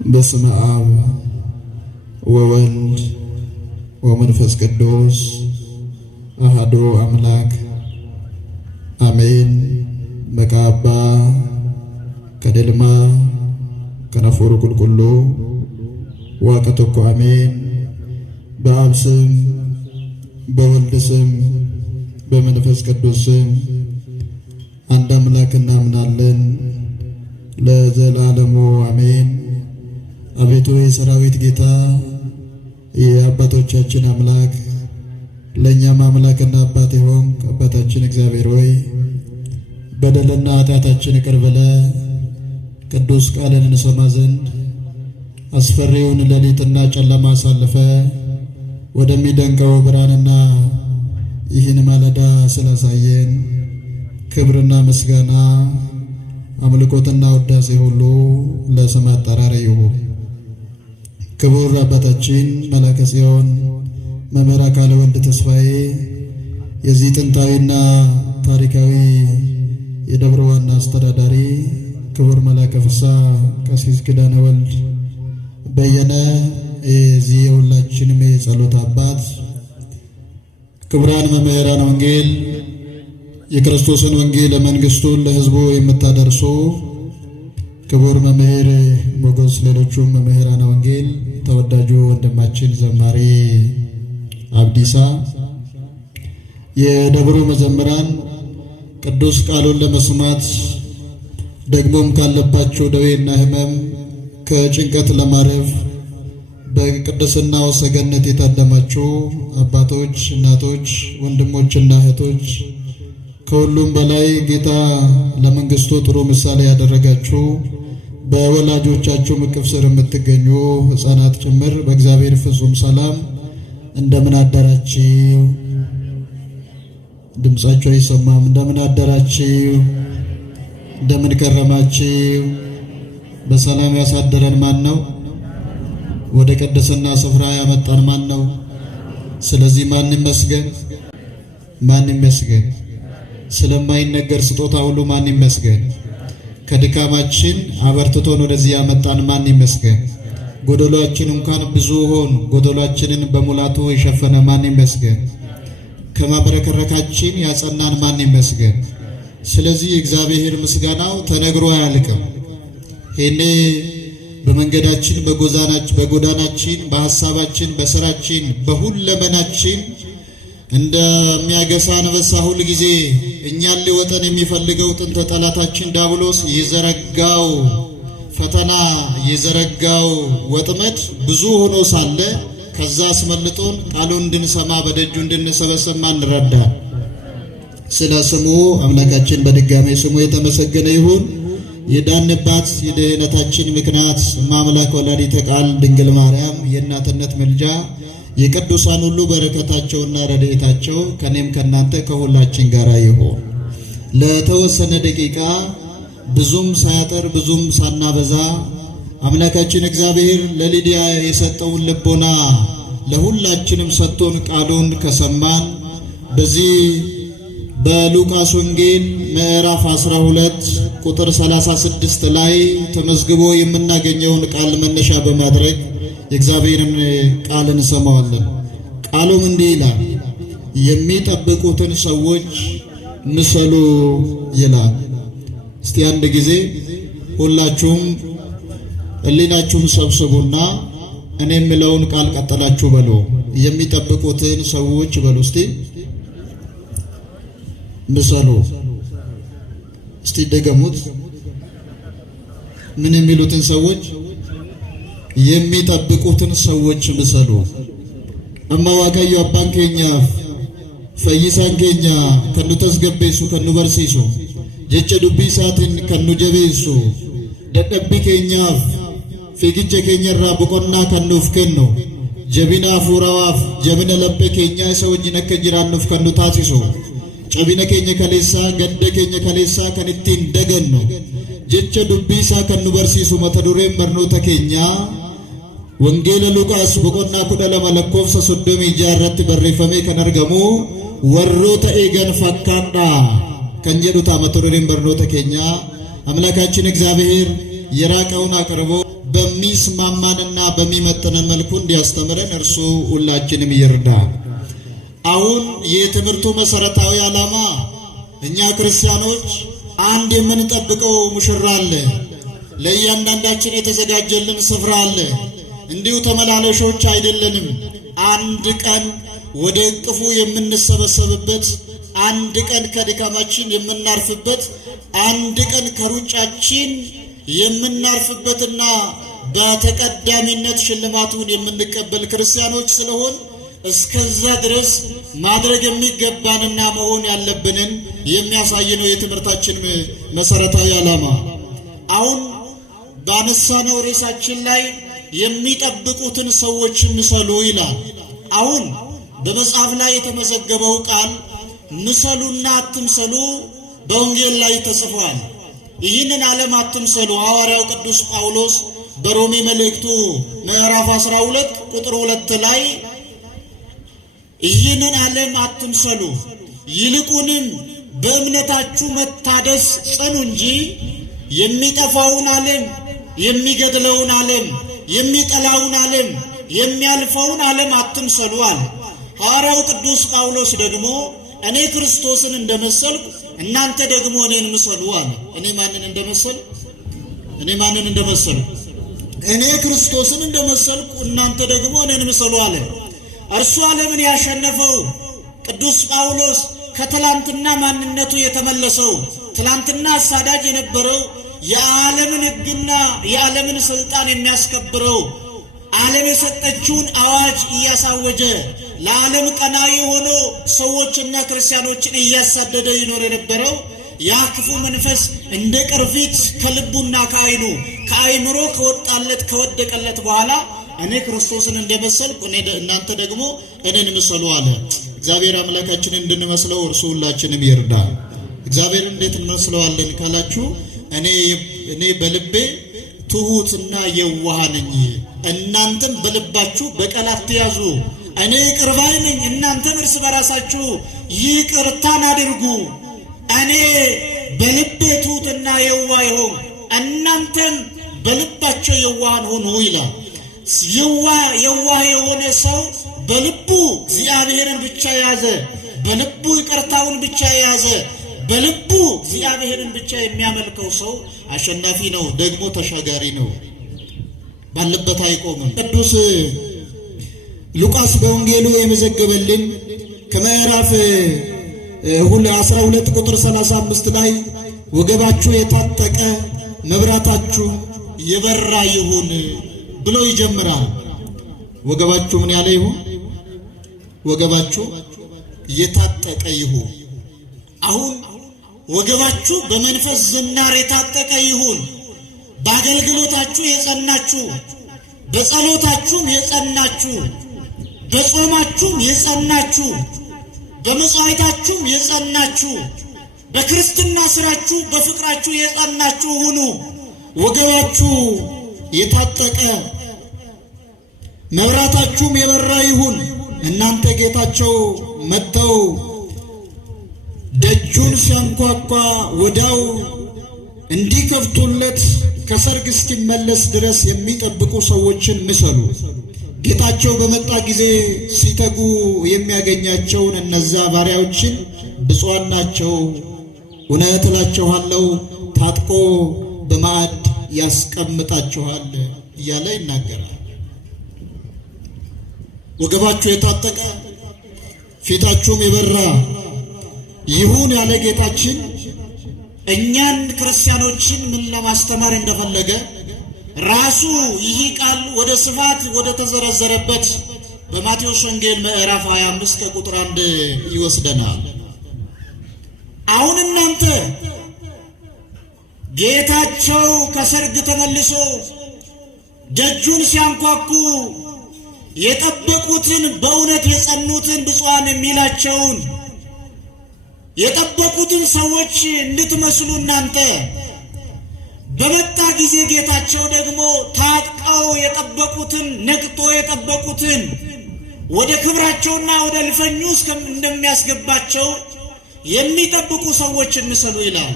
በስመ አብ ወወልድ ወመንፈስ ቅዱስ አሐዱ አምላክ አሜን። መቃባ ከደልማ ከነፎሩ ቁልቁሉ ዋቀተኮ አሜን። በአብ ስም በወልድ ስም በመንፈስ ቅዱስ ስም አንድ አምላክ እናምናለን ለዘላለሙ አሜን። አቤቱ የሰራዊት ጌታ የአባቶቻችን አምላክ ለእኛም አምላክና አባት የሆንክ አባታችን እግዚአብሔር ሆይ በደልና ኃጢአታችን ይቅር በለን ቅዱስ ቃልን እንሰማ ዘንድ አስፈሪውን ሌሊትና ጨለማ አሳልፈ ወደሚደንቀው ብርሃንና ይህን ማለዳ ስላሳየን ክብርና ምስጋና አምልኮትና ውዳሴ ሁሉ ለስም አጠራር ይሁን። ክቡር አባታችን መላከ ጽዮን መምህር አካለ ወልድ ተስፋዬ የዚህ ጥንታዊና ታሪካዊ የደብረ ዋና አስተዳዳሪ፣ ክቡር መላከ ፍስሐ ቀሲስ ኪዳነ ወልድ በየነ የዚህ የሁላችንም የጸሎት አባት፣ ክቡራን መምህራን ወንጌል የክርስቶስን ወንጌል ለመንግስቱን ለሕዝቡ የምታደርሱ ክቡር መምህር ሞገስ፣ ሌሎቹም መምህራን ወንጌል፣ ተወዳጁ ወንድማችን ዘማሪ አብዲሳ፣ የደብሩ መዘምራን፣ ቅዱስ ቃሉን ለመስማት ደግሞም ካለባቸው ደዌና ሕመም ከጭንቀት ለማረፍ በቅድስናው ሰገነት የታደማችሁ አባቶች፣ እናቶች፣ ወንድሞችና እህቶች፣ ከሁሉም በላይ ጌታ ለመንግስቱ ጥሩ ምሳሌ ያደረጋችሁ በወላጆቻችሁ እቅፍ ስር የምትገኙ ሕፃናት ጭምር በእግዚአብሔር ፍጹም ሰላም እንደምን አደራችሁ? ድምጻችሁ አይሰማም። እንደምን አደራችሁ? እንደምን ከረማችሁ? በሰላም ያሳደረን ማን ነው? ወደ ቅድስና ስፍራ ያመጣን ማን ነው? ስለዚህ ማን ይመስገን? ማን ይመስገን? ስለማይነገር ስጦታ ሁሉ ማን ይመስገን? ከድካማችን አበርትቶን ወደዚህ ያመጣን ማን ይመስገን? ጎደሏችን እንኳን ብዙ ሆን ጎደሏችንን በሙላቱ የሸፈነ ማን ይመስገን? ከማብረከረካችን ያጸናን ማን ይመስገን? ስለዚህ እግዚአብሔር ምስጋናው ተነግሮ አያልቅም። ይሄኔ በመንገዳችን በጎዳናችን በሐሳባችን በስራችን በሁለመናችን እንደሚያገሳ አንበሳ ሁል ጊዜ እኛን ሊወጠን የሚፈልገው ጥንተ ጠላታችን ዲያብሎስ የዘረጋው ፈተና የዘረጋው ወጥመድ ብዙ ሆኖ ሳለ ከዛ አስመልጦን ቃሉን እንድንሰማ በደጁ እንድንሰበሰብ ማን ረዳን? ስለ ስሙ አምላካችን በድጋሜ ስሙ የተመሰገነ ይሁን። የዳንባት የድኅነታችን ምክንያት እማምላክ ወላዲተ ቃል ድንግል ማርያም የእናትነት ምልጃ የቅዱሳን ሁሉ በረከታቸውና ረድኤታቸው ከኔም ከናንተ ከሁላችን ጋር ይሁን። ለተወሰነ ደቂቃ ብዙም ሳያጠር ብዙም ሳናበዛ አምላካችን እግዚአብሔር ለሊዲያ የሰጠውን ልቦና ለሁላችንም ሰጥቶን ቃሉን ከሰማን በዚህ በሉቃስ ወንጌል ምዕራፍ 12 ቁጥር 36 ላይ ተመዝግቦ የምናገኘውን ቃል መነሻ በማድረግ የእግዚአብሔርን ቃል እንሰማዋለን። ቃሉም እንዲህ ይላል፣ የሚጠብቁትን ሰዎች ምሰሉ ይላል። እስቲ አንድ ጊዜ ሁላችሁም ሕሊናችሁን ሰብስቡና እኔ የምለውን ቃል ቀጠላችሁ በሉ። የሚጠብቁትን ሰዎች በሉ እስቲ ምሰሉ። እስቲ ደገሙት። ምን የሚሉትን ሰዎች? የሚጠብቁትን ሰዎች ምሰሉ። አማ ዋቀዮ አባን ኬኛ ፈይሳን ኬኛ ከኑ ተስገቤሱ ከኑ በርሲሱ ጀቸ ዱቢ ሳትን ከኑ ጀቤሱ ደደቢ ኬኛፍ ፊግቸ ኬኛራ ቦቆና ከኑፍ ከኑ ጀቢና ፉራዋፍ ጀቢነ ለበ ኬኛ ሰው ጅነከ ጅራኑፍ ከኑ ታሲሱ ጨቢነ ኬኛ ከሌሳ ገደ ኬኛ ከሌሳ ከንቲን ደገኑ ጀቸ ዱቢሳ ከኑ በርሲሱ መተዱሬን በርኖተ ኬኛ ወንጌል ሉቃስ ቦቆና ኩደለማ ለኮፍሰ 36 irratti barreeffamee kan argamu warroota eegan fakkaadha kan jedhu ta'a mata dureen barnoota keenya። አምላካችን እግዚአብሔር የራቀውን አቅርቦ በሚስማማንና በሚመጥነን መልኩ እንዲያስተምረን እርሱ ሁላችንም ይርዳ። አሁን የትምህርቱ መሰረታዊ ዓላማ እኛ ክርስቲያኖች አንድ የምንጠብቀው ሙሽራ አለ። ለእያንዳንዳችን የተዘጋጀልን ስፍራ አለ። እንዲሁ ተመላለሾች አይደለንም። አንድ ቀን ወደ እቅፉ የምንሰበሰብበት፣ አንድ ቀን ከድካማችን የምናርፍበት፣ አንድ ቀን ከሩጫችን የምናርፍበትና በተቀዳሚነት ሽልማቱን የምንቀበል ክርስቲያኖች ስለሆን እስከዛ ድረስ ማድረግ የሚገባንና መሆን ያለብንን የሚያሳይ ነው የትምህርታችን መሰረታዊ ዓላማ። አሁን ባነሳነው ርዕሳችን ላይ የሚጠብቁትን ሰዎች ምሰሉ ይላል። አሁን በመጽሐፍ ላይ የተመዘገበው ቃል ምሰሉና አትምሰሉ በወንጌል ላይ ተጽፏል። ይህንን ዓለም አትምሰሉ ሐዋርያው ቅዱስ ጳውሎስ በሮሜ መልእክቱ ምዕራፍ 12 ቁጥር 2 ላይ ይህንን ዓለም አትምሰሉ፣ ይልቁንም በእምነታችሁ መታደስ ጽኑ እንጂ የሚጠፋውን ዓለም፣ የሚገድለውን ዓለም፣ የሚጠላውን ዓለም፣ የሚያልፈውን ዓለም አትምሰሉ አለ። ሐዋርያው ቅዱስ ጳውሎስ ደግሞ እኔ ክርስቶስን እንደመሰልኩ እናንተ ደግሞ እኔን ምሰሉ አለ። እኔ ማንን እንደመሰልኩ? እኔ ክርስቶስን እንደመሰልኩ እናንተ ደግሞ እኔን ምሰሉ አለ። እርሱ ዓለምን ያሸነፈው ቅዱስ ጳውሎስ ከትላንትና ማንነቱ የተመለሰው፣ ትላንትና አሳዳጅ የነበረው፣ የዓለምን ሕግና የዓለምን ስልጣን የሚያስከብረው፣ ዓለም የሰጠችውን አዋጅ እያሳወጀ ለዓለም ቀናኢ ሆኖ ሰዎችና ክርስቲያኖችን እያሳደደ ይኖር የነበረው ያ ክፉ መንፈስ እንደ ቅርፊት ከልቡና ከዓይኑ ከአይምሮ ከወጣለት ከወደቀለት በኋላ እኔ ክርስቶስን እንደመሰልኩ እናንተ ደግሞ እኔን ምሰሉ አለ። እግዚአብሔር አምላካችንን እንድንመስለው እርሱ ሁላችንም ይርዳ። እግዚአብሔር እንዴት እንመስለዋለን ካላችሁ እኔ በልቤ ትሁትና የዋህ ነኝ፣ እናንተም በልባችሁ በቀል አትያዙ። እኔ ይቅር ባይ ነኝ፣ እናንተም እርስ በራሳችሁ ይቅርታን አድርጉ። እኔ በልቤ ትሁትና የዋህ ይሁን፣ እናንተም በልባቸው የዋሃን ሁኑ ይላል። የዋህ የሆነ ሰው በልቡ እግዚአብሔርን ብቻ ያዘ፣ በልቡ ይቅርታውን ብቻ ያዘ፣ በልቡ እግዚአብሔርን ብቻ የሚያመልከው ሰው አሸናፊ ነው፣ ደግሞ ተሻጋሪ ነው፣ ባለበት አይቆምም። ቅዱስ ሉቃስ በወንጌሉ የመዘገበልን ከምዕራፍ 12 ቁጥር 35 ላይ ወገባችሁ የታጠቀ መብራታችሁ የበራ ይሁን ብሎ ይጀምራል። ወገባችሁ ምን ያለ ይሁን? ወገባችሁ የታጠቀ ይሁን። አሁን ወገባችሁ በመንፈስ ዝናር የታጠቀ ይሁን። በአገልግሎታችሁ የጸናችሁ፣ በጸሎታችሁም የጸናችሁ፣ በጾማችሁም የጸናችሁ፣ በመሥዋዕታችሁም የጸናችሁ፣ በክርስትና ስራችሁ በፍቅራችሁ የጸናችሁ ሁኑ። ወገባችሁ የታጠቀ መብራታችሁም የበራ ይሁን። እናንተ ጌታቸው መጥተው ደጁን ሲያንኳኳ ወዳው እንዲከፍቱለት ከሰርግ እስኪመለስ ድረስ የሚጠብቁ ሰዎችን ምሰሉ። ጌታቸው በመጣ ጊዜ ሲተጉ የሚያገኛቸውን እነዛ ባሪያዎችን ብፁዓን ናቸው፣ እውነት እላችኋለሁ ታጥቆ በማዕድ ያስቀምጣችኋል እያለ ይናገራል። ወገባችሁ የታጠቀ ፊታችሁም የበራ ይሁን ያለ ጌታችን እኛን ክርስቲያኖችን ምን ለማስተማር እንደፈለገ ራሱ ይህ ቃል ወደ ስፋት ወደ ተዘረዘረበት በማቴዎስ ወንጌል ምዕራፍ 25 ከቁጥር 1 ይወስደናል። አሁን እናንተ ጌታቸው ከሰርግ ተመልሶ ደጁን ሲያንኳኩ የጠበቁትን በእውነት የጸኑትን ብፁዓን የሚላቸውን የጠበቁትን ሰዎች እንድትመስሉ እናንተ በመጣ ጊዜ ጌታቸው ደግሞ ታጥቀው የጠበቁትን ነቅቶ የጠበቁትን ወደ ክብራቸውና ወደ እልፍኙ እንደሚያስገባቸው የሚጠብቁ ሰዎች እንሰሉ ይላል።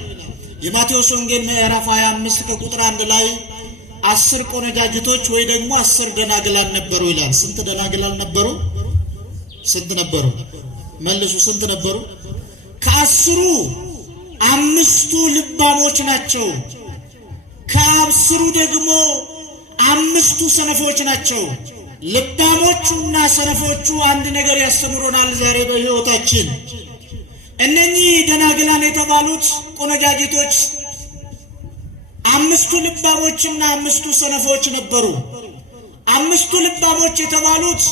የማቴዎስ ወንጌል ምዕራፍ 25 ከቁጥር 1 ላይ 10 ቆነጃጅቶች ወይ ደግሞ 10 ደናግላን ነበሩ ይላል። ስንት ደናግላን ነበሩ? ስንት ነበሩ? መልሱ። ስንት ነበሩ? ከ10ሩ 5ቱ ልባሞች ናቸው። ከ10ሩ ደግሞ 5ቱ ሰነፎች ናቸው። ልባሞቹና ሰነፎቹ አንድ ነገር ያስተምሩናል ዛሬ በሕይወታችን። እነኚህ ደናግላን የተባሉት ቆነጃጅቶች 5ቱ ልባሞችና 5ቱ ሰነፎች ነበሩ። 5ቱ ልባሞች የተባሉት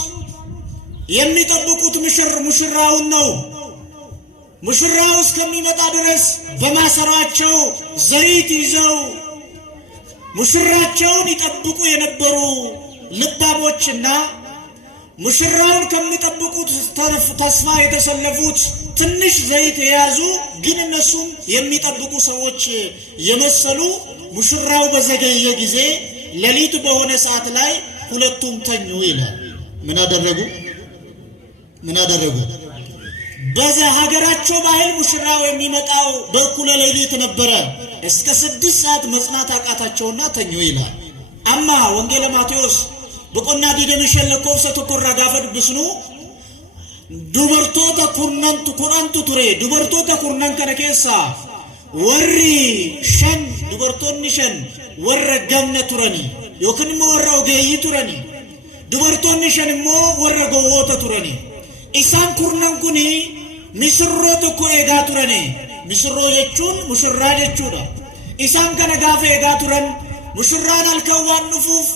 የሚጠብቁት ሙሽራውን ነው። ሙሽራው እስከሚመጣ ድረስ በማሰራቸው ዘይት ይዘው ሙሽራቸውን ይጠብቁ የነበሩ ልባሞችና ሙሽራውን ከሚጠብቁት ተስፋ የተሰለፉት ትንሽ ዘይት የያዙ ግን እነሱም የሚጠብቁ ሰዎች የመሰሉ ሙሽራው በዘገየ ጊዜ ሌሊት በሆነ ሰዓት ላይ ሁለቱም ተኙ ይላል። ምን አደረጉ? በሀገራቸው ባህል ሙሽራው የሚመጣው በእኩለ ሌሊት ነበረ። እስከ 6 ሰዓት መጽናት አቃታቸውና ተኙ ይላል። አማ ወንጌለ ማቴዎስ በቆና ዲደምሸን ለኮብሰ ተኮራ ጋፈድ ብስኑ ዱበርቶታ ኩርናንቱ ቱሬ ዱበርቶታ ኩርናን ከነ ኬሳ ወሪ ሸን ዱበርቶኒ ሸን ወረ ገምነ ቱረኒ ዮክን ሞ ወረ ኦጌይ ቱረኒ ዱበርቶኒ ሸን ሞ ወረ ጎዎተ ቱረኒ ኢሳን ኩርናን ኩኒ ሚስሮ ተኮ ኤጋ ቱረኒ ሚስሮ የቹን ሙሽራ የቹዳ ኢሳን ከነ ጋፈ ኤጋ ቱረን ሙሽራን አልከዋን ንፉፍ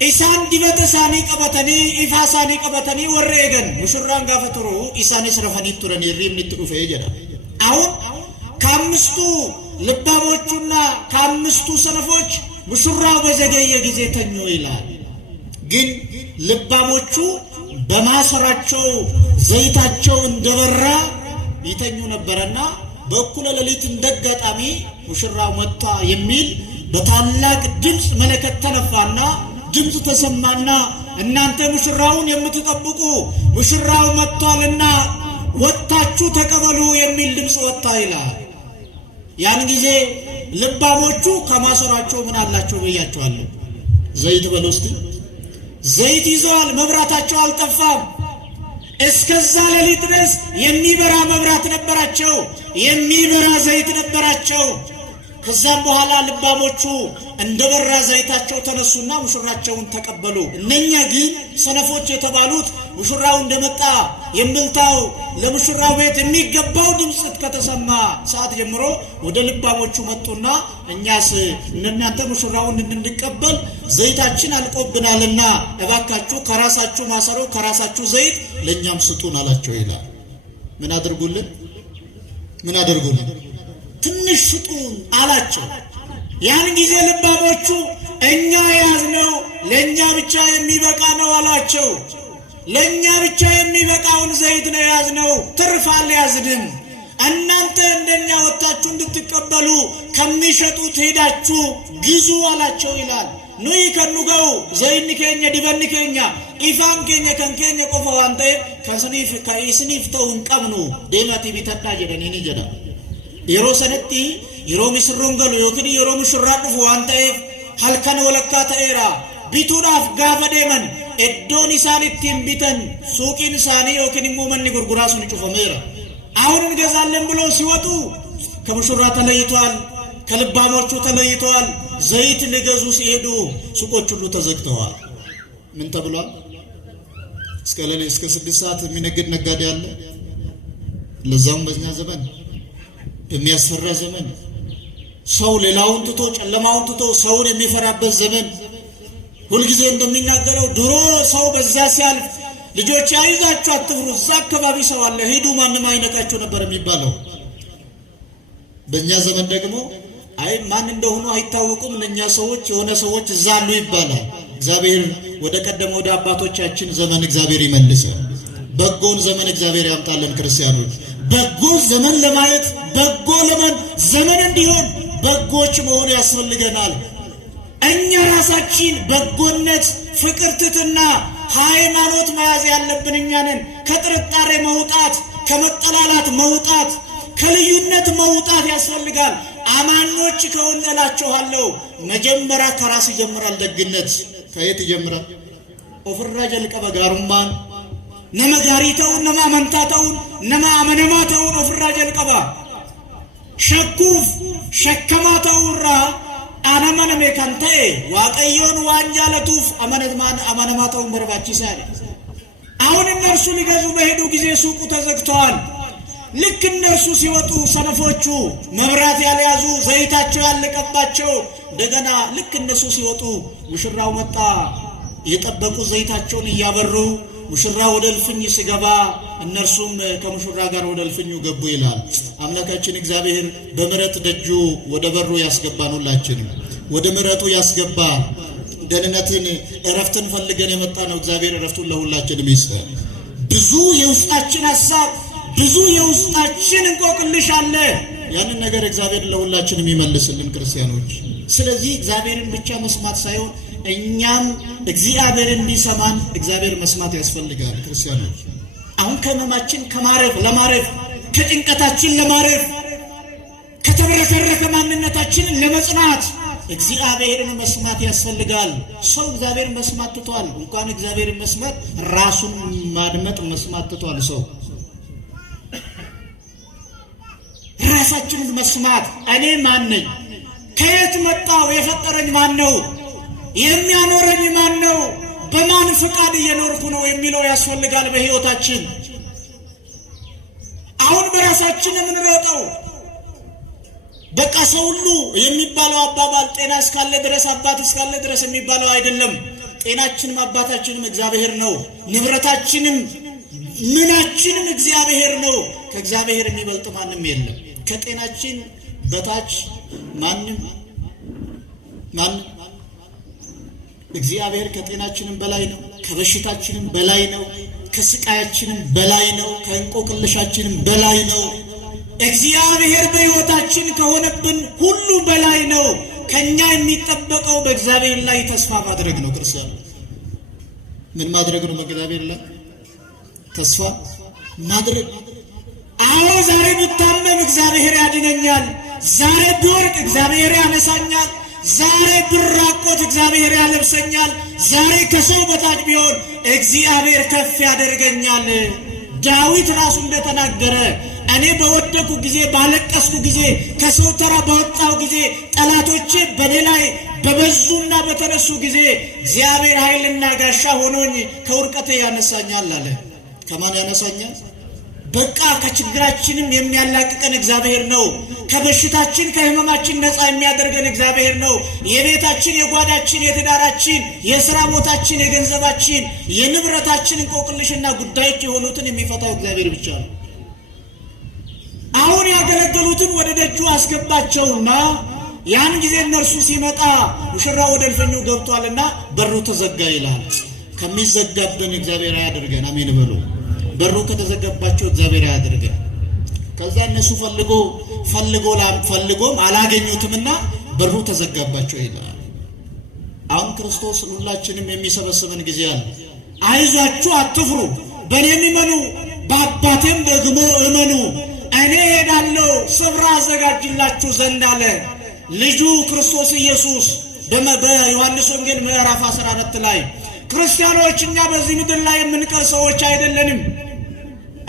ኢሳን ዲበተ ሳኒ ቀበተኒ ኢፋ ሳኒ ቀበተኒ ወረ ኤገን ሙሽራን ጋፈ ቱሩ ኢሳን ስረፈኒ ቱረኒ ሪምኒ ትዱፈ ይጀዳ አሁን ከ5ቱ ልባሞቹና ከ5ቱ ሰነፎች ሙሽራው በዘገየ ጊዜ ተኙ ይላል። ግን ልባሞቹ በማሰራቸው ዘይታቸው እንደበራ ይተኙ ነበርና በእኩለ ሌሊት እንደጋጣሚ ሙሽራው መጣ የሚል በታላቅ ድምፅ መለከት ተነፋና ድምፅ ተሰማና እናንተ ሙሽራውን የምትጠብቁ ሙሽራው መጥቷልና ወጣችሁ ተቀበሉ የሚል ድምፅ ወጣ ይላል። ያን ጊዜ ልባሞቹ ከማሰራቸው ምን አላቸው ብያቸዋለሁ? ዘይት በለስቲ ዘይት ይዘዋል። መብራታቸው አልጠፋም። እስከዛ ሌሊት ድረስ የሚበራ መብራት ነበራቸው፣ የሚበራ ዘይት ነበራቸው። ከዛም በኋላ ልባሞቹ እንደበራ ዘይታቸው ተነሱና ሙሽራቸውን ተቀበሉ። እነኛ ግን ሰነፎች የተባሉት ሙሽራው እንደመጣ የምልታው ለሙሽራው ቤት የሚገባው ድምፅ ከተሰማ ሰዓት ጀምሮ ወደ ልባሞቹ መጡና እኛስ እናንተ ሙሽራውን እንድንቀበል ዘይታችን አልቆብናልና እባካችሁ ከራሳችሁ ማሰሮ ከራሳችሁ ዘይት ለኛም ስጡን አላቸው ይላል። ምን አድርጉልን? ትንሽ ስጡን አላቸው። ያን ጊዜ ልባሞቹ እኛ ያዝነው ለኛ ብቻ የሚበቃ ነው አላቸው። ለኛ ብቻ የሚበቃውን ዘይት ነው ያዝነው፣ ትርፍ አልያዝንም። እናንተ እንደኛ ወጣችሁ እንድትቀበሉ ከሚሸጡት ሄዳችሁ ግዙ አላቸው ይላል። ኑይ ከኑገው ዘይን ከኛ ዲበን ከኛ ኢፋን ከኛ ከንከኛ ቆፈ ዋንተ ከስኒፍ ከኢስኒፍ ተውን ቀምኑ ዴማቲ ቢተዳ ጀደኔኒ ጀዳ የሮ ሰነቲ የሮ ምስሩን ገሉ ዮክኒ የሮ ሙሽራን ዱፉ ዋንተ halkan walakkaa ta'eera bituudhaaf gaafa deeman eddoon isaan ittiin bitan suuqiin isaanii yookiin immoo manni gurguraa sun cufameera። አሁን እንገዛለን ብሎ ሲወጡ ከሙሽራ ተለይቷል፣ ከልባሞቹ ተለይቷል። ዘይት ሊገዙ ሲሄዱ ሱቆች ሁሉ ተዘግተዋል። ምን ተብሏል? እስከ 6 ሰዓት የሚነግድ ነጋዴ አለ። ለዛም በእኛ ዘመን የሚያስፈራ ዘመን ሰው ሌላውን ትቶ ጨለማውን ትቶ ሰውን የሚፈራበት ዘመን። ሁልጊዜ እንደሚናገረው ድሮ ሰው በዛ ሲያልፍ ልጆች አይዛችሁ አትፍሩ፣ እዛ አካባቢ ሰው አለ ሄዱ ማንም አይነካችሁ ነበር የሚባለው። በእኛ ዘመን ደግሞ አይ ማን እንደሆኑ አይታወቁም እነኛ ሰዎች የሆነ ሰዎች እዛ አሉ ይባላል። እግዚአብሔር ወደ ቀደመ ወደ አባቶቻችን ዘመን እግዚአብሔር ይመልሰን። በጎን ዘመን እግዚአብሔር ያምጣልን። ክርስቲያኖች በጎ ዘመን ለማየት በጎ ዘመን እንዲሆን በጎች መሆን ያስፈልገናል። እኛ ራሳችን በጎነት፣ ፍቅር፣ ትሕትና፣ ሃይማኖት መያዝ ያለብን እኛ ነን። ከጥርጣሬ መውጣት፣ ከመጠላላት መውጣት፣ ከልዩነት መውጣት ያስፈልጋል። አማኞች ከወንጀላችኋለሁ መጀመሪያ ከራስ ይጀምራል ደግነት ከየት ይጀምራል ኦፍራ ጀልቀበ ጋሩማን ነመጋሪተው ነማመንታተው ነማመነማተው ኦፍራ ጀልቀበ ሸኩፍ ሸከማተውራ አናመነመ ካንተ ዋቀዮን ዋንጃለቱፍ አመነማተው በርባቺሳለ አሁን እነርሱ ሊገዙ በሄዱ ጊዜ ሱቁ ተዘግቷል ልክ እነርሱ ሲወጡ ሰነፎቹ መብራት ያልያዙ ዘይታቸው ያለቀባቸው እንደገና ልክ እነሱ ሲወጡ ሙሽራው መጣ የጠበቁ ዘይታቸውን ያበሩ ሙሽራ ወደ እልፍኝ ሲገባ እነርሱም ከሙሽራ ጋር ወደ እልፍኙ ገቡ ይላል አምላካችን እግዚአብሔር በመረት ደጁ ወደ በሩ ያስገባን ሁላችንም ወደ መረቱ ያስገባ ደህንነትን እረፍትን ፈልገን የመጣ ነው እግዚአብሔር እረፍቱን ለሁላችንም ይስጠን ብዙ የውስጣችን ሐሳብ ብዙ የውስጣችን እንቆቅልሽ አለ ያንን ነገር እግዚአብሔር ለሁላችንም ይመልስልን ክርስቲያኖች ስለዚህ እግዚአብሔርን ብቻ መስማት ሳይሆን እኛም እግዚአብሔርን እንዲሰማን እግዚአብሔር መስማት ያስፈልጋል ክርስቲያኖች አሁን ከመማችን ለማረፍ ከጭንቀታችን ለማረፍ ከተበረከረከ ማንነታችን ለመጽናት እግዚአብሔርን መስማት ያስፈልጋል ሰው እግዚአብሔርን መስማት ትቷል እንኳን እግዚአብሔርን መስማት ራሱን ማድመጥ መስማት ትቷል ሰው ራሳችንን መስማት እኔ ማን ነኝ ከየት መጣው የፈጠረኝ ማን ነው የሚያኖረኝ ማን ነው በማን ፍቃድ እየኖርኩ ነው የሚለው ያስፈልጋል በህይወታችን አሁን በራሳችን የምንሮጠው በቃ ሰው ሁሉ የሚባለው አባባል ጤና እስካለ ድረስ አባት እስካለ ድረስ የሚባለው አይደለም ጤናችንም አባታችንም እግዚአብሔር ነው ንብረታችንም ምናችንም እግዚአብሔር ነው ከእግዚአብሔር የሚበልጥ ማንም የለም ከጤናችን በታች ማንም እግዚአብሔር ከጤናችንም በላይ ነው ከበሽታችንም በላይ ነው ከስቃያችንም በላይ ነው ከእንቆቅልሻችንም በላይ ነው እግዚአብሔር በሕይወታችን ከሆነብን ሁሉ በላይ ነው ከኛ የሚጠበቀው በእግዚአብሔር ላይ ተስፋ ማድረግ ነው ክርስቲያን ምን ማድረግ ነው በእግዚአብሔር ላይ ተስፋ ማድረግ አዎ ዛሬ ብታመም እግዚአብሔር ያድነኛል ዛሬ ብወርቅ እግዚአብሔር ያነሳኛል ዛሬ ብራቆት እግዚአብሔር ያለብሰኛል ዛሬ ከሰው በታች ቢሆን እግዚአብሔር ከፍ ያደርገኛል ዳዊት ራሱ እንደተናገረ እኔ በወደቁ ጊዜ ባለቀስኩ ጊዜ ከሰው ተራ በወጣው ጊዜ ጠላቶቼ በኔ ላይ በበዙና በተነሱ ጊዜ እግዚአብሔር ኃይልና ጋሻ ሆኖኝ ከውርቀቴ ያነሳኛል አለ ከማን ያነሳኛል በቃ ከችግራችንም የሚያላቅቀን እግዚአብሔር ነው ከበሽታችን ከህመማችን ነፃ የሚያደርገን እግዚአብሔር ነው የቤታችን የጓዳችን የትዳራችን የሥራ ቦታችን የገንዘባችን የንብረታችን እንቆቅልሽና ጉዳዮች የሆኑትን የሚፈታው እግዚአብሔር ብቻ ነው አሁን ያገለገሉትን ወደ ደጁ አስገባቸውና ያን ጊዜ እነርሱ ሲመጣ ሙሽራ ወደ እልፍኙ ገብቷልና በሩ ተዘጋ ይላል ከሚዘጋብን እግዚአብሔር ያድርገን አሜን በሉ በሩ ከተዘጋባቸው እግዚአብሔር ያድርገን ከዛ እነሱ ፈልጎም አላገኙትምና በሩ ተዘጋባቸው ይላል አሁን ክርስቶስ ሁላችንም የሚሰበስበን ጊዜ አለ አይዟችሁ አትፍሩ በእኔ እመኑ በአባቴም ደግሞ እመኑ እኔ ሄዳለሁ ስፍራ አዘጋጅላችሁ ዘንድ አለ ልጁ ክርስቶስ ኢየሱስ በዮሐንስ ወንጌል ምዕራፍ 14 ላይ ክርስቲያኖች እኛ በዚህ ምድር ላይ የምንቀር ሰዎች አይደለንም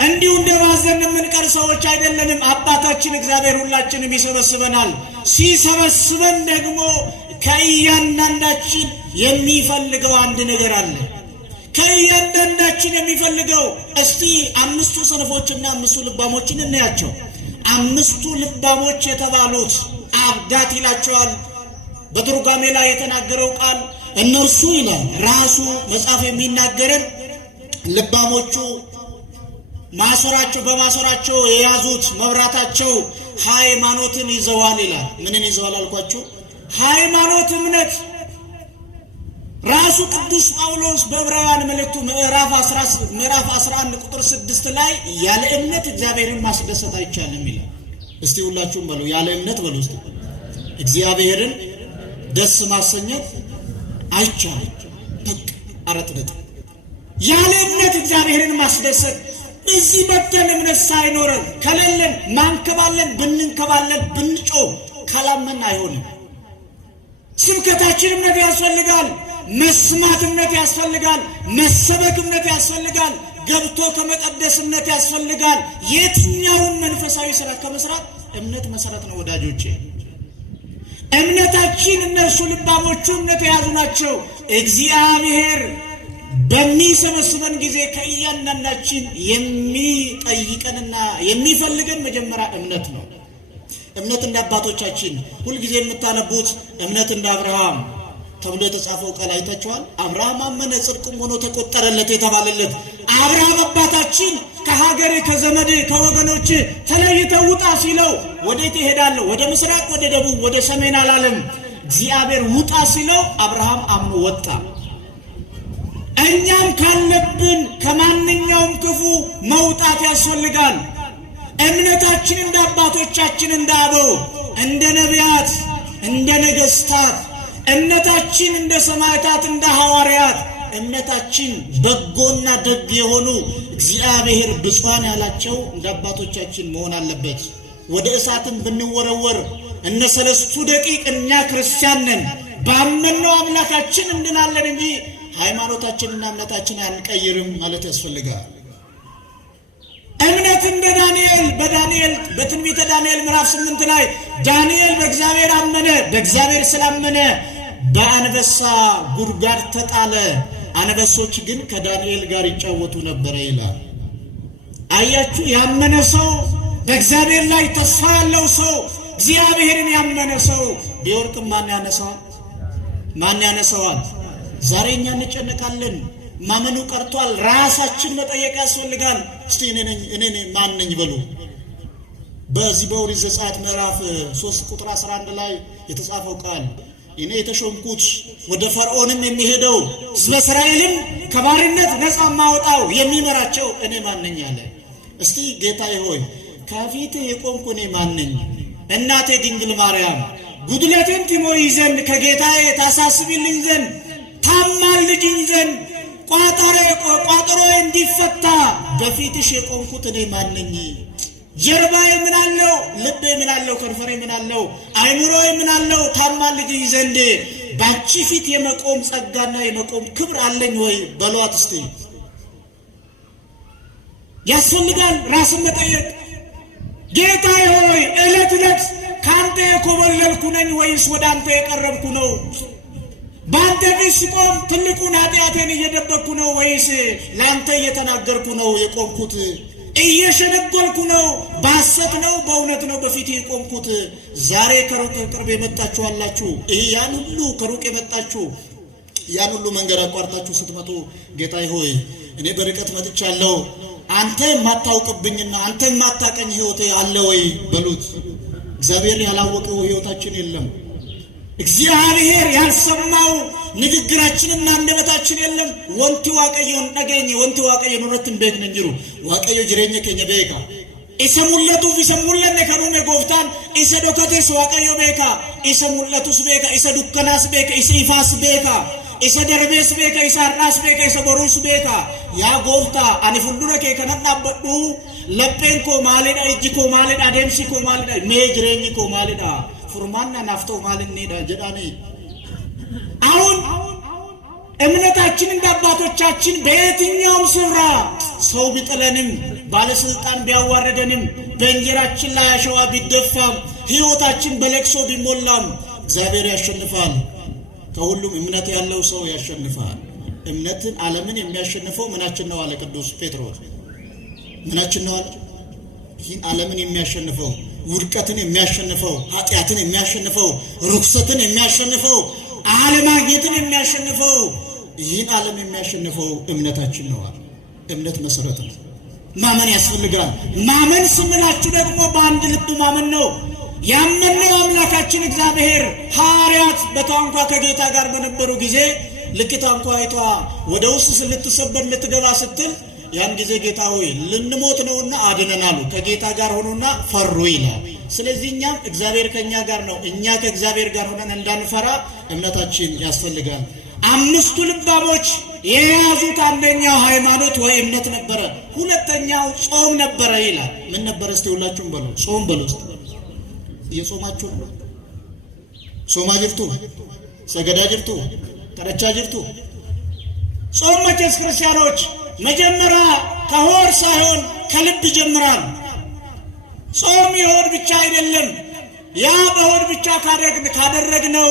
እንዲሁ እንደባዘን የምንቀር ሰዎች አይደለንም አባታችን እግዚአብሔር ሁላችንም ይሰበስበናል ሲሰበስበን ደግሞ ከእያንዳንዳችን የሚፈልገው አንድ ነገር አለ ከእያንዳንዳችን የሚፈልገው እስቲ 5 ሰነፎችና 5 ልባሞችን እናያቸው 5 ልባሞች የተባሉት አብዳት ይላቸዋል በትርጓሜ ላይ የተናገረው ቃል እነርሱ ይላል ራሱ መጽሐፍ የሚናገረን ልባሞቹ በማሰራቸው የያዙት መብራታቸው ሃይማኖትን ይዘዋል ይላል ምንን ይዘዋል አልኳችሁ ሃይማኖት እምነት ራሱ ቅዱስ ጳውሎስ በዕብራውያን መልእክቱ ምዕራፍ 11 ቁጥር 6 ላይ ያለ እምነት እግዚአብሔርን ማስደሰት አይቻልም ይላል እስቲ ሁላችሁም በሉ ያለ እምነት በሉ እስቲ እግዚአብሔርን ደስ ማሰኘት አይቻልም በቃ አረጥነት ያለ እምነት እግዚአብሔርን ማስደሰት እዚህ በተን እምነት ሳይኖረን ከሌለን ማንከባለን ብንንከባለን ብንጮህ ካላመን አይሆንም። ስብከታችን እምነት ያስፈልጋል። መስማት እምነት ያስፈልጋል። መሰበክ እምነት ያስፈልጋል። ገብቶ ከመቀደስ እምነት ያስፈልጋል። የትኛውን መንፈሳዊ ስራ ከመስራት እምነት መሰረት ነው ወዳጆቼ። እምነታችን እነሱ ልባሞቹ እምነት የያዙ ናቸው። እግዚአብሔር በሚሰበስበን ጊዜ ከእያንዳንዳችን የሚጠይቀንና የሚፈልገን መጀመሪያ እምነት ነው። እምነት እንደ አባቶቻችን ሁልጊዜ የምታነቡት እምነት እንደ አብርሃም ተብሎ የተጻፈው ቃል አይታችኋል። አብርሃም አመነ ጽድቅም ሆኖ ተቆጠረለት የተባለለት አብርሃም አባታችን ከሀገር ከዘመድ ከወገኖች ተለይተህ ውጣ ሲለው ወዴት እሄዳለሁ? ወደ ምስራቅ፣ ወደ ደቡብ፣ ወደ ሰሜን አላለም። እግዚአብሔር ውጣ ሲለው አብርሃም አምኖ ወጣ። እኛም ካለብን ከማንኛውም ክፉ መውጣት ያስፈልጋል። እምነታችን እንደ አባቶቻችን እንደ አበው እንደ ነቢያት እንደ ነገሥታት እምነታችን እንደ ሰማዕታት እንደ ሐዋርያት እምነታችን በጎና ደግ የሆኑ እግዚአብሔር ብፁዓን ያላቸው እንደ አባቶቻችን መሆን አለበት። ወደ እሳትን ብንወረወር እነ ሰለስቱ ደቂቅ እኛ ክርስቲያን ነን ባመነው አምላካችን እንድናለን እንጂ ሃይማኖታችንና እምነታችን አንቀይርም ማለት ያስፈልጋል። እምነት እንደ ዳንኤል በትንቢተ ዳንኤል ምዕራፍ 8 ላይ ዳንኤል በእግዚአብሔር አመነ። በእግዚአብሔር ስላመነ በአንበሳ ጉድጓድ ተጣለ። አንበሶች ግን ከዳንኤል ጋር ይጫወቱ ነበር ይላል። አያችሁ፣ ያመነ ሰው በእግዚአብሔር ላይ ተስፋ ያለው ሰው እግዚአብሔርን ያመነ ሰው ቢወርቅም ማን ያነሳዋል? ዛሬ እኛ እንጨነቃለን። ማመኑ ቀርቷል። ራሳችን መጠየቅ ያስፈልጋል። እስቲ እኔ ማን ነኝ በሉ። በዚህ በኦሪት ዘጸአት ምዕራፍ 3 ቁጥር 11 ላይ የተጻፈው ቃል እኔ የተሾምኩት ወደ ፈርዖንም የሚሄደው ሕዝበ እስራኤልን ከባርነት ነፃ ማውጣው የሚመራቸው እኔ ማን ነኝ አለ። እስቲ ጌታዬ ሆይ ከፊት የቆምኩ እኔ ማን ነኝ? እናቴ ድንግል ማርያም ጉድለቴን ትሞይ ዘንድ ከጌታዬ ታሳስቢልኝ ዘንድ ታማልጅኝ ዘንድ ቋጠሮ እንዲፈታ በፊትሽ የቆምኩት እኔ ማን ነኝ? ጀርባዬ ምን አለው? ልቤ ምን አለው? ከንፈሬ ምን አለው? አይምሮዬ ምን አለው? ታማልጅኝ ዘንድ ባንቺ ፊት የመቆም ጸጋና የመቆም ክብር አለኝ ወይ በሏት። እስቲ ያስፈልጋል ራስን መጠየቅ። ጌታዬ ሆይ ዕለት ዕለት ከአንተ የኮበለልኩ ነኝ ወይስ ወደ አንተ የቀረብኩ ነው? በአንተ ፊት ስቆም ትልቁን ኃጢአቴን እየደበቅኩ ነው ወይስ ለአንተ እየተናገርኩ ነው የቆምኩት? እየሸነጎልኩ ነው? በሐሰት ነው በእውነት ነው በፊት የቆምኩት? ዛሬ ከሩቅ ቅርብ የመጣችሁ አላችሁ። ያን ሁሉ ከሩቅ የመጣችሁ ያን ሁሉ መንገድ አቋርጣችሁ ስትመጡ ጌታዬ ሆይ እኔ በርቀት መጥቻለሁ፣ አንተ የማታውቅብኝና አንተ የማታቀኝ ሕይወቴ አለ ወይ በሉት። እግዚአብሔር ያላወቀው ሕይወታችን የለም። እግዚአብሔር ያልሰማው ንግግራችንና አንደበታችን የለም። ወንቲ ዋቀዮን ነገኘ ወንቲ ዋቀዮን ረትን ቤክ ነኝሩ ዋቀዮ ጅሬኛ ከኛ ቤካ ኢሰሙለቱ ፊሰሙለነ ከሩሜ ጎፍታን ኢሰዶከቴስ ዋቀዮ ቤካ ኢሰሙለቱስ ቤካ ኢሰዱከናስ ቤካ ኢሰይፋስ ቤካ ኢሰደርቤስ ቤካ ኢሳራስ ቤካ ኢሰቦሩስ ቤካ ያ ጎፍታ አኒ ፉልዱረ ከ ከነናበዱ ለጴንኮ ማለዳ እጅኮ ማለዳ ደምሲኮ ማለዳ ሜ ጅሬኝኮ ማለዳ ፉርማና ናፍተው ማለት ነዳ ጀዳኔ። አሁን እምነታችን እንደ አባቶቻችን በየትኛውም ስፍራ ሰው ቢጥለንም ባለስልጣን ቢያዋርደንም በእንጀራችን ላይ አሸዋ ቢደፋም ሕይወታችን በለቅሶ ቢሞላም እግዚአብሔር ያሸንፋል። ከሁሉም እምነት ያለው ሰው ያሸንፋል። እምነትን ዓለምን የሚያሸንፈው ምናችን ነው አለ ቅዱስ ጴጥሮስ። ምናችን ነው አለ? ይህን ዓለምን የሚያሸንፈው ውድቀትን የሚያሸንፈው ኃጢአትን የሚያሸንፈው ርኩሰትን የሚያሸንፈው አለማግኘትን የሚያሸንፈው ይህን ዓለም የሚያሸንፈው እምነታችን ነው። እምነት መሰረት ነው። ማመን ያስፈልጋል። ማመን ስንላችሁ ደግሞ በአንድ ልብ ማመን ነው። ያመነው አምላካችን እግዚአብሔር ሐዋርያት በታንኳ ከጌታ ጋር በነበሩ ጊዜ ልክ ታንኳይቷ ወደ ውስጥ ልትሰበር ልትገባ ስትል ያን ጊዜ ጌታ ሆይ ልንሞት ነውና አድነን አሉ። ከጌታ ጋር ሆኖና ፈሩ ይላል። ስለዚህ እኛም እግዚአብሔር ከኛ ጋር ነው። እኛ ከእግዚአብሔር ጋር ሆነን እንዳንፈራ እምነታችን ያስፈልጋል። አምስቱ ልባሞች የያዙት አንደኛው ሃይማኖት ወይ እምነት ነበረ፣ ሁለተኛው ጾም ነበረ ይላል። ምን ነበረ? እስቲ ሁላችሁም በሉ ጾም በሉ። እስቲ እየጾማችሁ ነው? ሶማ ጅርቱ ሰገዳ ጅርቱ ቀረቻ ጅርቱ። ጾም መቼስ ክርስቲያኖች መጀመሪያ ከሆድ ሳይሆን ከልብ ይጀምራል። ጾም የሆድ ብቻ አይደለም። ያ በሆድ ብቻ ካደረግነው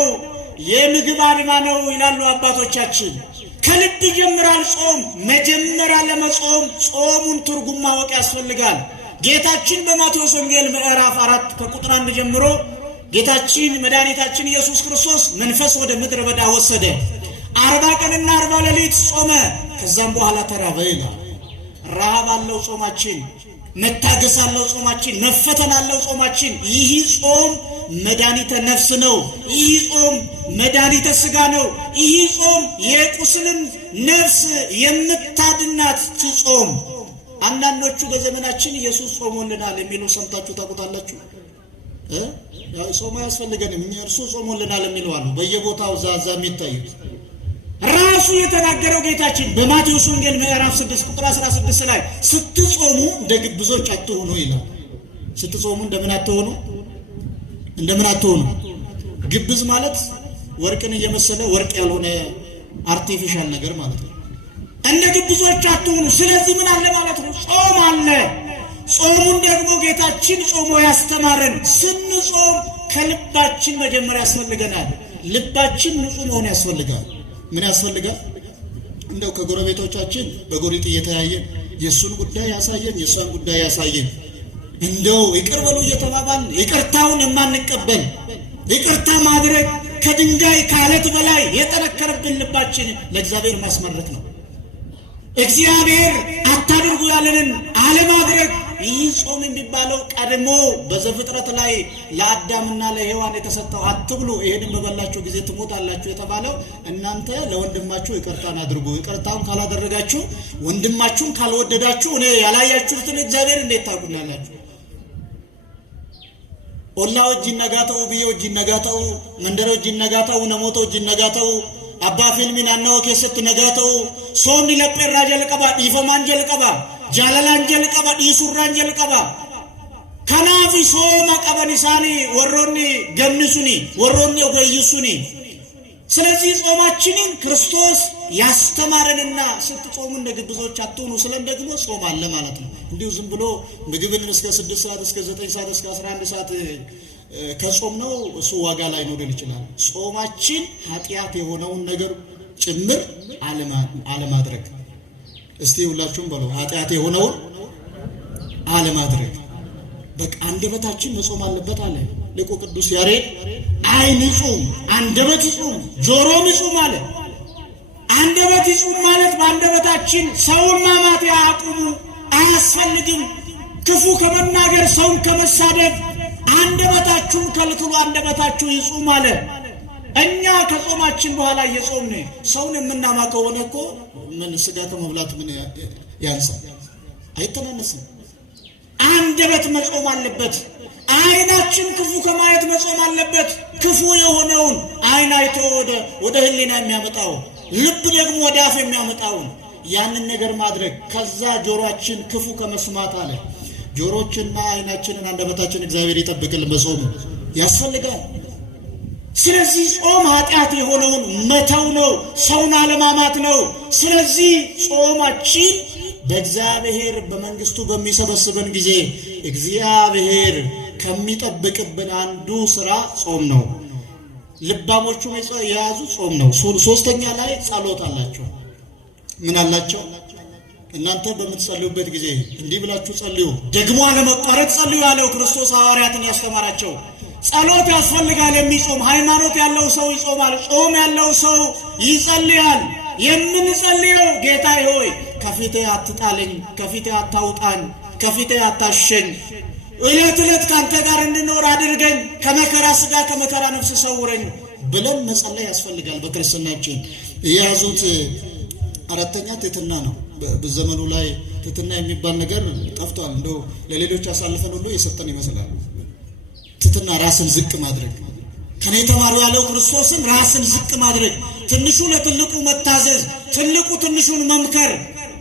የምግብ አድማ ነው ይላሉ አባቶቻችን። ከልብ ይጀምራል ጾም። መጀመሪያ ለመጾም ጾሙን ትርጉም ማወቅ ያስፈልጋል። ጌታችን በማቴዎስ ወንጌል ምዕራፍ 4 ከቁጥር 1 ጀምሮ ጌታችን መድኃኒታችን ኢየሱስ ክርስቶስ መንፈስ ወደ ምድረ በዳ ወሰደ። 40 ቀንና 40 ሌሊት ጾመ። ከዛም በኋላ ተራበ ይላል። ረሃብ አለው ጾማችን፣ መታገስ አለው ጾማችን፣ መፈተን አለው ጾማችን። ይህ ጾም መድኃኒተ ነፍስ ነው። ይህ ጾም መድኃኒተ ሥጋ ነው። ይህ ጾም የቁስልን ነፍስ የምታድናት ጾም። አንዳንዶቹ በዘመናችን ኢየሱስ ጾሞልናል የሚሉ ሰምታችሁ ታውቁታላችሁ። ጾም አያስፈልገንም እኛ እርሱ ጾሞልናል የሚሉ አሉ። በየቦታው ዛዛ የሚታዩት ራሱ የተናገረው ጌታችን በማቴዎስ ወንጌል ምዕራፍ 6 ቁጥር 16 ላይ ስትጾሙ እንደ ግብዞች አትሆኑ ይላል። ስትጾሙ እንደምን አትሆኑ? ግብዝ ማለት ወርቅን እየመሰለ ወርቅ ያልሆነ አርቲፊሻል ነገር ማለት ነው። እንደ ግብዞች አትሆኑ። ስለዚህ ምን አለ ማለት ነው? ጾም አለ። ጾሙን ደግሞ ጌታችን ጾሞ ያስተማረን። ስንጾም ከልባችን መጀመሪያ ያስፈልገናል። ልባችን ንጹህ መሆን ያስፈልጋል። ምን ያስፈልጋል? እንደው ከጎረቤቶቻችን በጎሪጥ እየተያየን የሱን ጉዳይ ያሳየን የሷን ጉዳይ ያሳየን፣ እንደው ይቅር በሉ እየተባባል ይቅርታውን የማንቀበል፣ ይቅርታ ማድረግ ከድንጋይ ከአለት በላይ የጠነከረብን ልባችን ለእግዚአብሔር ማስመረክ ነው። እግዚአብሔር አታድርጉ ያለንን አለማድረግ። ይህ ጾም የሚባለው ቀድሞ በዘፍጥረት ላይ ለአዳምና ለሔዋን የተሰጠው አትብሉ ይሄንን በበላችሁ ጊዜ ትሞታላችሁ የተባለው እናንተ ለወንድማችሁ ይቅርታን አድርጉ፣ ይቅርታውን ካላደረጋችሁ ወንድማችሁን ካልወደዳችሁ እኔ ያላያችሁትን እግዚአብሔር እንዴት ታውቁናላችሁ? ኦላ ወጅ ነጋታው ቢዮ ወጅ ነጋታው መንደሮ ወጅ ነጋታው ነሞቶ ወጅ ነጋታው አባ ፊልሚን አናው ከሰት ነጋታው ሶን ለጴራ ጀልቀባ ዲፈማን ጀልቀባ ጃለላን ጀልቀባ ዲሱራን ጀልቀባ ከናፊ ሶማ ቀበኒሳኒ ወሮኒ ገምሱኒ ወሮኒ ወገይሱኒ። ስለዚህ ጾማችንን ክርስቶስ ያስተማረንና ስትጾሙ እንደ ግብዞች አትሆኑ ስለን ደግሞ ጾም አለ ማለት ነው። እንዲሁ ዝም ብሎ ምግብን እስከ 6 ሰዓት እስከ 9 ሰዓት እስከ 11 ሰዓት ከጾም ነው እሱ ዋጋ ላይ ነው ይችላል። ጾማችን ኃጢአት የሆነውን ነገር ጭምር አለማድረግ። እስቲ ሁላችሁም በሉ ኃጢአት የሆነውን አለማድረግ። በቃ አንደበታችን መጾም አለበት አለ ሊቁ ቅዱስ ያሬድ። ዓይን ይጹም፣ አንደበት ይጹም፣ ጆሮም ይጹም አለ። አንደበት ይጹም ማለት በአንደበታችን ሰውን ማማት ያቁሙ፣ አያስፈልግም። ክፉ ከመናገር ሰውን ከመሳደብ አንደበታችሁን ከልክሉ፣ አንደበታችሁ ይጹም አለ። እኛ ከጾማችን በኋላ እየጾምን ሰውን የምናማ ከሆነ እኮ ምን ስጋ ከመብላት ምን ያንሳል? አይተናነስም። አንደበት መጾም አለበት። ዓይናችን ክፉ ከማየት መጾም አለበት። ክፉ የሆነውን ዓይን አይቶ ወደ ሕሊና የሚያመጣው፣ ልብ ደግሞ ወደ አፍ የሚያመጣውን ያንን ነገር ማድረግ። ከዛ ጆሮአችን ክፉ ከመስማት አለ ጆሮችንና ዓይናችንን አንደበታችን እግዚአብሔር ይጠብቅልን። በጾሙ ያስፈልጋል። ስለዚህ ጾም ኃጢአት የሆነውን መተው ነው፣ ሰውን አለማማት ነው። ስለዚህ ጾማችን በእግዚአብሔር በመንግስቱ በሚሰበስበን ጊዜ እግዚአብሔር ከሚጠብቅብን አንዱ ስራ ጾም ነው። ልባሞቹ የያዙ ጾም ነው። ሶስተኛ ላይ ጸሎት አላቸው። ምን አላቸው? እናንተ በምትጸልዩበት ጊዜ እንዲህ ብላችሁ ጸልዩ፣ ደግሞ አለመቋረጥ ጸልዩ ያለው ክርስቶስ ሐዋርያትን ያስተማራቸው። ጸሎት ያስፈልጋል። የሚጾም ሃይማኖት ያለው ሰው ይጾማል። ጾም ያለው ሰው ይጸልያል። የምንጸልየው ጌታ ሆይ ከፊቴ አትጣለኝ፣ ከፊቴ አታውጣኝ፣ ከፊቴ አታሸኝ፣ ዕለት ዕለት ካንተ ጋር እንድኖር አድርገኝ፣ ከመከራ ሥጋ ከመከራ ነፍስ ሰውረኝ ብለን መጸለይ ያስፈልጋል። በክርስትናችን የያዙት አራተኛ ትሕትና ነው። በዘመኑ ላይ ትሕትና የሚባል ነገር ጠፍቷል። እንደው ለሌሎች አሳልፈን ሁሉ የሰጠን ይመስላል። ትሕትና ራስን ዝቅ ማድረግ። ከኔ ተማሩ ያለው ክርስቶስን ራስን ዝቅ ማድረግ፣ ትንሹ ለትልቁ መታዘዝ፣ ትልቁ ትንሹን መምከር፣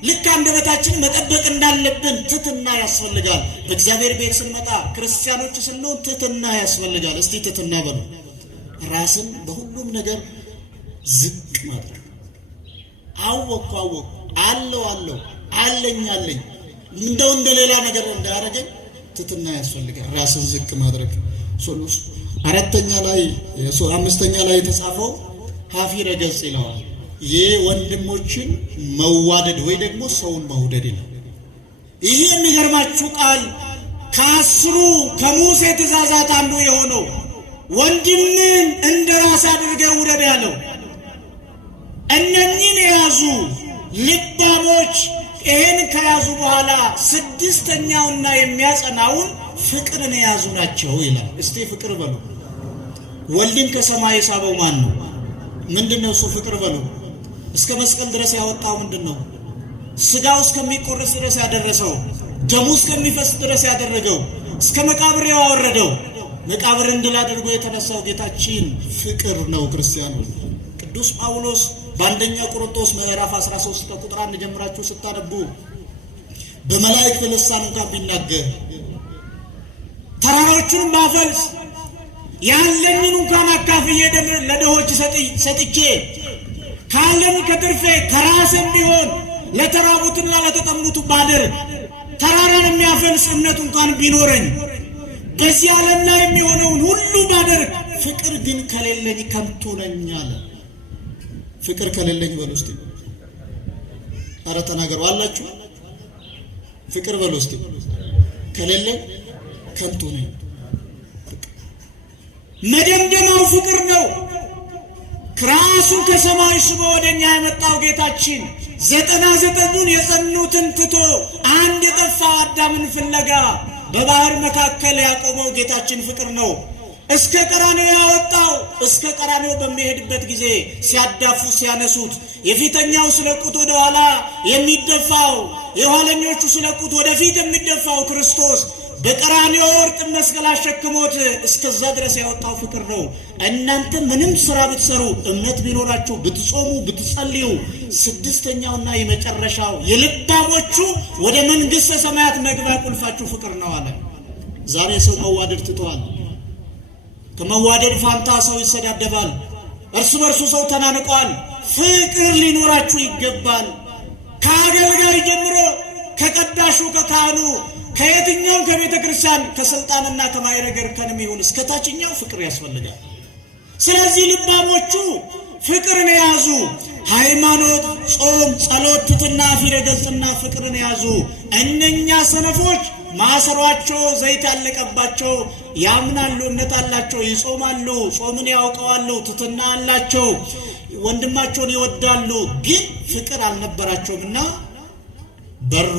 ልክ አንደበታችን መጠበቅ እንዳለብን ትሕትና ያስፈልጋል። በእግዚአብሔር ቤት ስንመጣ ክርስቲያኖች ስንሆን ትሕትና ያስፈልጋል። እስቲ ትሕትና በሉ። ራስን በሁሉም ነገር ዝቅ ማድረግ። አወቅኩ አለው አለኝ እንደው እንደሌላ ነገር እንዳያረገኝ ትትና ያስፈልጋል። ራስን ዝቅ ማድረግ። አምስተኛ ላይ የተጻፈው ሀፊረ ገጽ ይለዋል። የወንድሞችን መዋደድ ወይ ደግሞ ሰውን መውደድ ይላል። ይሄ የሚገርማችሁ ቃል ከ10 ከሙሴ ትእዛዛት አንዱ የሆነው ወንድምን እንደ ራስ አድርገህ ውደድ ያለው እነኚህን የያዙ ልባሞች ይሄን ከያዙ በኋላ ስድስተኛውና የሚያጸናውን ፍቅርን የያዙ ናቸው ይላል። እስቲ ፍቅር በሉ። ወልድን ከሰማይ የሳበው ማን ነው? ምንድነው እሱ? ፍቅር በሉ። እስከ መስቀል ድረስ ያወጣው ምንድነው? ስጋው እስከሚቆረስ ድረስ ያደረሰው፣ ደሙ እስከሚፈስ ድረስ ያደረገው፣ እስከ መቃብር ያወረደው፣ መቃብርን ድል አድርጎ የተነሳው ጌታችን ፍቅር ነው። ክርስቲያኖች ቅዱስ ጳውሎስ በአንደኛ ቆሮንቶስ ምዕራፍ 13 ከቁጥር 1 ጀምራችሁ ስታነቡ በመላእክት ልሳን እንኳን ቢናገር ተራሮቹን ባፈልስ ያለኝን እንኳን አካፍዬ ለድሆች ሰጥቼ ካለኝ ከትርፌ ከራሴም ቢሆን ለተራቡትና ለተጠሙት ባደርግ ተራራን የሚያፈልስ እምነት እንኳን ቢኖረኝ በዚህ ዓለም ላይ የሚሆነውን ሁሉ ባደርግ ፍቅር ግን ከሌለኝ ከንቱ ነኝ አለ። ፍቅር ከሌለኝ በሉ እስቲ፣ ኧረ ተናገሩ አላችሁ። ፍቅር በሉ እስቲ። ከሌለኝ ከንቱ ነኝ። መደምደማው ፍቅር ነው። ራሱን ከሰማይ ስቦ ወደኛ የመጣው ጌታችን 99ን የጸኑትን ትቶ አንድ የጠፋ አዳምን ፍለጋ በባህር መካከል ያቆመው ጌታችን ፍቅር ነው። እስከ ቀራንዮ ያወጣው። እስከ ቀራንዮ በሚሄድበት ጊዜ ሲያዳፉ ሲያነሱት የፊተኛው ስለቁት ወደ ኋላ የሚደፋው፣ የኋለኞቹ ስለቁት ወደፊት የሚደፋው ክርስቶስ በቀራንዮ እርጥብ መስቀል አሸክሞት እስከዛ ድረስ ያወጣው ፍቅር ነው። እናንተ ምንም ስራ ብትሰሩ፣ እምነት ቢኖራችሁ፣ ብትጾሙ፣ ብትጸልዩ ስድስተኛውና የመጨረሻው የልባሞቹ ወደ መንግሥተ ሰማያት መግቢያ ቁልፋችሁ ፍቅር ነው አለ። ዛሬ ሰው መዋደድ ትቷል። ከመዋደድ ፋንታ ሰው ይሰዳደባል። እርስ በርሱ ሰው ተናንቋል። ፍቅር ሊኖራችሁ ይገባል። ከአገልጋይ ጀምሮ ከቀዳሹ ከካህኑ ከየትኛውም ከቤተ ክርስቲያን ከስልጣንና ከማዕረግ እርከንም ይሁን እስከ ታችኛው ፍቅር ያስፈልጋል። ስለዚህ ልባሞቹ ፍቅርን የያዙ ሃይማኖት፣ ጾም፣ ጸሎት፣ ትሕትና፣ ፊረ ገጽና ፍቅርን የያዙ እነኛ ሰነፎች ማሰሯቸው ዘይት ያለቀባቸው ያምናሉ፣ እምነት አላቸው፣ ይጾማሉ፣ ጾምን ያውቀዋሉ፣ ትሕትና አላቸው፣ ወንድማቸውን ይወዳሉ፣ ግን ፍቅር አልነበራቸውምና በሩ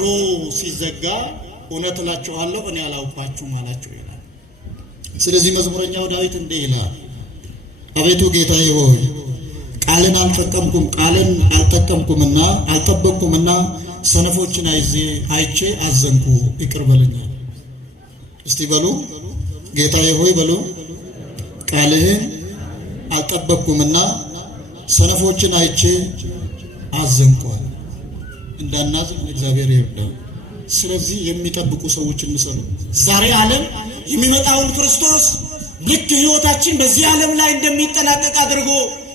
ሲዘጋ እውነት እላችኋለሁ እኔ አላውቃችሁም አላቸው ይላል። ስለዚህ መዝሙረኛው ዳዊት እንዲህ ይላል፣ አቤቱ ጌታዬ ሆይ ቃልን አልጠቀምኩምና አልጠበቅኩምና ሰነፎችን አይቼ አዘንኩ፣ ይቅር በለኛል። እስቲ በሉ ጌታዬ ሆይ በሉ። ቃልህን አልጠበቅኩምና ሰነፎችን አይቼ አዘንኳል። እንዳናዝን እግዚአብሔር ይርዳል። ስለዚህ የሚጠብቁ ሰዎች እንሰሉ። ዛሬ ዓለም የሚመጣውን ክርስቶስ ልክ ሕይወታችን በዚህ ዓለም ላይ እንደሚጠናቀቅ አድርጎ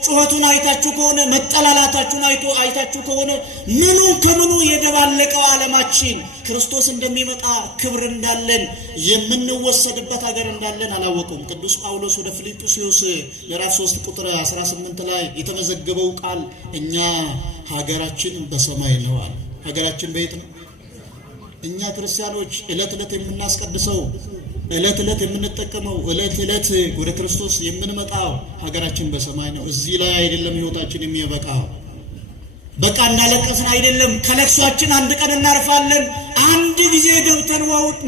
ጩኸቱን አይታችሁ ከሆነ መጠላላታችሁን አይታችሁ ከሆነ ምኑ ከምኑ የደባለቀው ዓለማችን ክርስቶስ እንደሚመጣ ክብር እንዳለን የምንወሰድበት ሀገር እንዳለን አላወቁም። ቅዱስ ጳውሎስ ወደ ፊልጵስዩስ ምዕራፍ 3 ቁጥር 18 ላይ የተመዘገበው ቃል እኛ ሀገራችን በሰማይ ነው አለ። ሀገራችን በየት ነው? እኛ ክርስቲያኖች ዕለት ዕለት የምናስቀድሰው፣ ዕለት ዕለት የምንጠቀመው፣ ዕለት ዕለት ወደ ክርስቶስ የምንመጣው ሀገራችን በሰማይ ነው። እዚህ ላይ አይደለም ሕይወታችን የሚያበቃው። በቃ እንዳለቀስን አይደለም። ከለቅሷችን አንድ ቀን እናርፋለን። አንድ ጊዜ ገብተን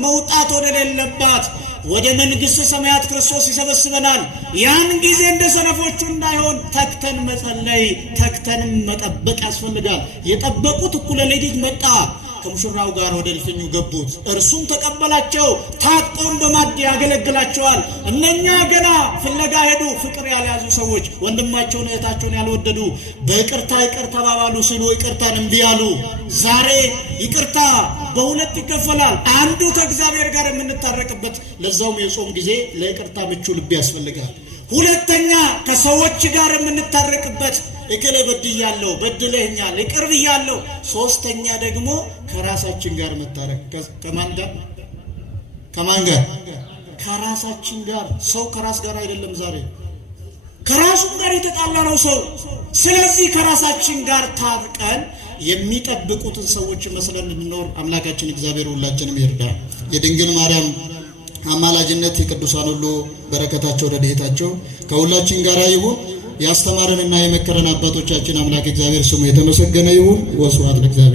መውጣት ወደሌለባት ወደ መንግሥተ ሰማያት ክርስቶስ ይሰበስበናል። ያን ጊዜ እንደ ሰነፎቹ እንዳይሆን ተግተን መጸለይ፣ ተግተንም መጠበቅ ያስፈልጋል። የጠበቁት እኩለ ሌሊት መጣ። ከሙሽራው ጋር ወደ እልፍኙ ገቡት። እርሱም ተቀበላቸው፣ ታጥቆም በማዕድ ያገለግላቸዋል። እነኛ ገና ፍለጋ ሄዱ። ፍቅር ያልያዙ ሰዎች፣ ወንድማቸውን እህታቸውን ያልወደዱ፣ በይቅርታ ይቅር ተባባሉ ሲሉ ይቅርታን እምቢ አሉ። ዛሬ ይቅርታ በሁለት ይከፈላል። አንዱ ከእግዚአብሔር ጋር የምንታረቅበት፣ ለዛውም የጾም ጊዜ ለይቅርታ ምቹ ልብ ያስፈልጋል። ሁለተኛ ከሰዎች ጋር የምንታረቅበት እከሌ በድያለሁ በድለኛል ይቅር ብያለሁ። ሶስተኛ ደግሞ ከራሳችን ጋር መታረቅ። ከማን ጋር? ከራሳችን ጋር። ሰው ከራስ ጋር አይደለም ዛሬ ከራሱም ጋር የተጣላ ነው ሰው። ስለዚህ ከራሳችን ጋር ታርቀን የሚጠብቁትን ሰዎች መስለን እንኖር። አምላካችን እግዚአብሔር ሁላችንም ይርዳ። የድንግል ማርያም አማላጅነት የቅዱሳን ሁሉ በረከታቸው ረድኤታቸው ከሁላችን ጋር ይሁን። ያስተማረንና የመከረን አባቶቻችን አምላክ እግዚአብሔር ስሙ የተመሰገነ ይሁን። ወስብሐት ለእግዚአብሔር።